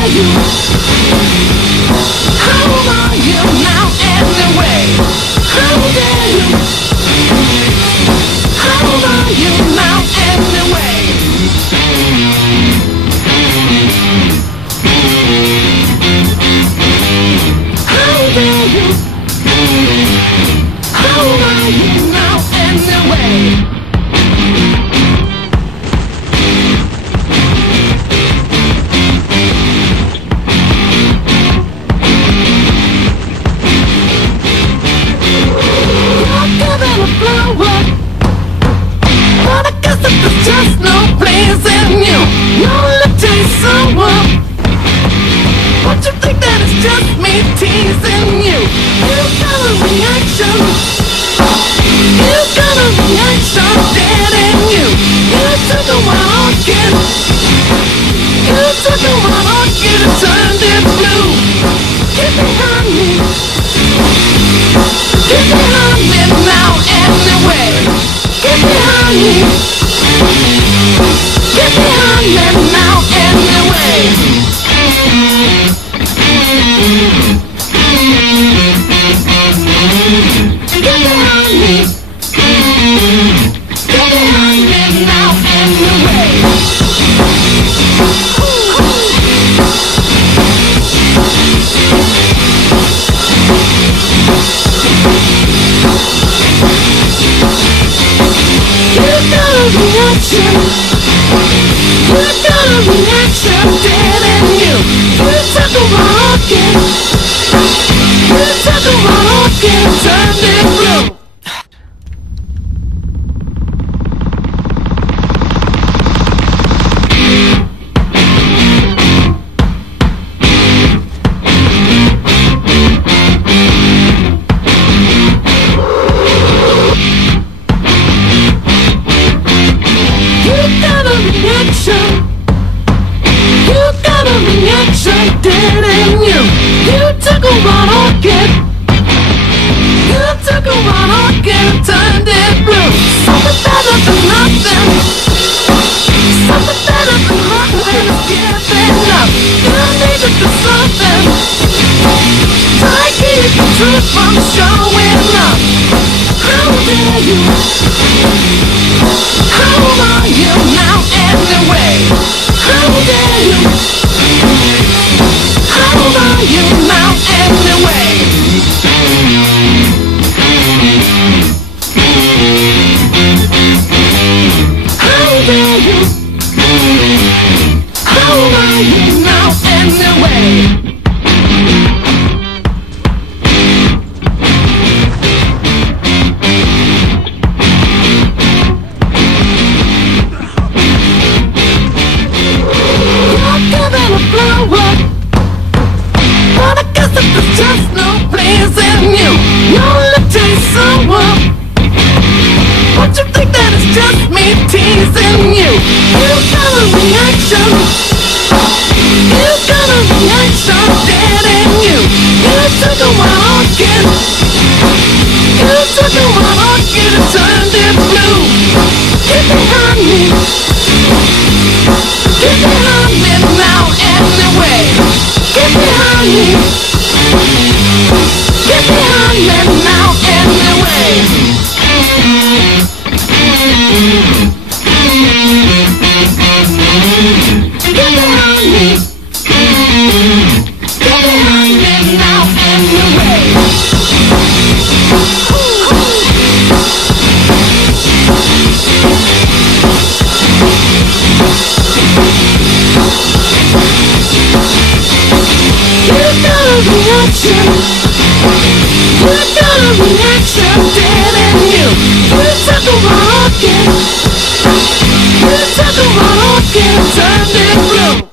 dare you? How are you now anyway? How dare you? How are you now anyway? How dare you? How are you now anyway? There's just no place in you. No lip taste someone. Don't you think that it's just me teasing you? You got a reaction. You got a reaction dead in you. You took a wild kid. You took a wild kid and turned it blue. Get behind me. Get behind me now anyway. Get behind me. Get behind me now anyway. Get behind me. Get behind me now anyway. You got a reaction. You got a reaction dead in you. You took a rocket. You took a rocket and turned it blue. You got a reaction dead in you. You took a rocket. You took a rocket and turned it blue. Something better than nothing. Something better than nothing is giving up. You need to do something to keep the truth from showing up. How dare you? How are you now anyway? How dare you? How are you now anyway? How dare you? How are you now anyway? But I guess that there's just no place in you. No lip taste someone. Don't you think that it's just me teasing you? You got a reaction. You got a reaction dead in you. You took a wild kid. You took a wild kid and turned it blue. Get behind me. Get behind me now anyway. Get behind me. Get behind me now anyway. Get behind me. Get behind me now anyway. You got a reaction. You got a reaction dead in you. You took a rocket. You took a rocket and turned it blue.